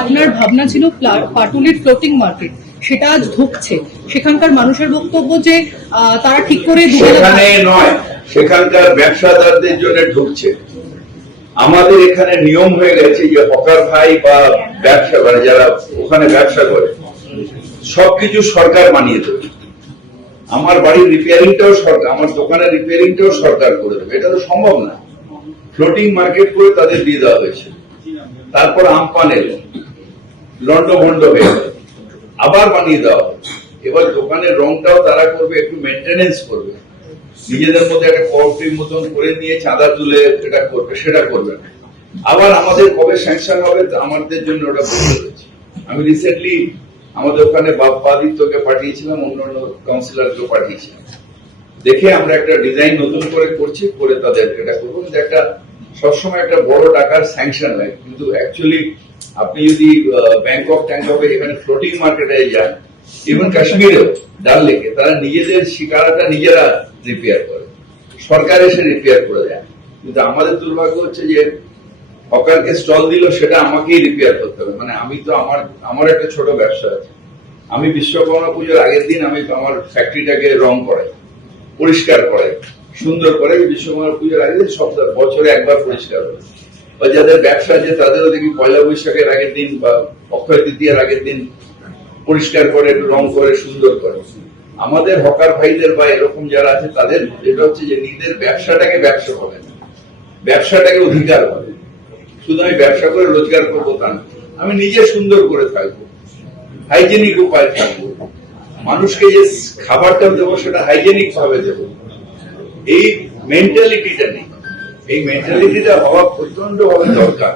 আপনার ভাবনা ছিল পাটুলির ফ্লোটিং মার্কেট সেটা আজ ধুকছে সেখানকার মানুষের বক্তব্য যে তারা ঠিক করে সেখানে নয়, সেখানকার ব্যবসাদারদের জন্য ঢুকছে। আমাদের এখানে নিয়ম হয়ে গেছে যে হকার ভাই বা ব্যবসা করে যারা ওখানে ব্যবসা করে, সবকিছু সরকার বানিয়ে দেবে। আমার বাড়ির রিপেয়ারিংটাও সরকার, আমার দোকানের রিপেয়ারিংটাও সরকার করে দেবে। এটা তো সম্ভব না। ফ্লোটিং মার্কেট করে তাদের দিয়ে দেওয়া হয়েছে। তারপর আমপান এলো লন্ড ভন্ড হয়ে আবার বানিয়ে এবার দোকানের রংটাও তারা করবে, একটু করবে। নিজেদের মধ্যে একটা মতন করে নিয়ে চাঁদা তুলে এটা করবে, সেটা করবে আবার আমাদের কবে স্যাংশন হবে, আমাদের জন্য ওটা আমি রিসেন্টলি আমাদের ওখানে বাপ্পাদিত্যকে পাঠিয়েছিলাম, অন্য অন্য কাউন্সিলরকেও পাঠিয়েছিলাম। দেখে আমরা একটা ডিজাইন নতুন করে করছি, করে তাদের এটা করব। কিন্তু একটা সবসময় একটা বড় টাকার স্যাংশন লাগে কিন্তু অ্যাকচুয়ালি আপনি যদি ব্যাংকক ট্যাংককে এখানে ফ্লোটিং মার্কেটে যান ইভেন কাশ্মীরেও ডাল লেকে, তারা নিজেদের শিকারাটা নিজেরা রিপেয়ার করে। সরকার এসে রিপেয়ার করে দেয়। কিন্তু আমাদের দুর্ভাগ্য হচ্ছে যে, হকারকে স্টল দিল, সেটা আমাকেই রিপেয়ার করতে হবে। মানে আমি তো আমার আমার একটা ছোট ব্যবসা আছে। আমি বিশ্বকর্মা পুজোর আগের দিন আমি আমার ফ্যাক্টরিটাকে রং করাই, পরিষ্কার করে সুন্দর করে বিশ্বকর্মা পুজোর আগের দিন সপ্তাহ, বছরে একবার পরিষ্কার করে বা যাদের ব্যবসা আছে তাদেরও দেখি পয়লা বৈশাখের আগের দিন বা অক্ষয় তৃতীয়ার আগের দিন পরিষ্কার করে, একটু রং করে, সুন্দর করে। আমাদের হকার ভাইদের বা এরকম যারা আছে, তাদের যেটা হচ্ছে যে নিজেদের ব্যবসাটাকে ব্যবসা না। ব্যবসাটাকে অধিকার হবে শুধু আমি ব্যবসা করে রোজগার করব তা না, আমি নিজে সুন্দর করে থাকব হাইজেনিক উপায় থাকব। মানুষকে যে খাবারটা দেবো, সেটা হাইজেনিক ভাবে দেবো। এই মেন্টালিটিটা নেই। এই মেন্টালিটিটা হওয়া প্রচণ্ড ভাবে দরকার।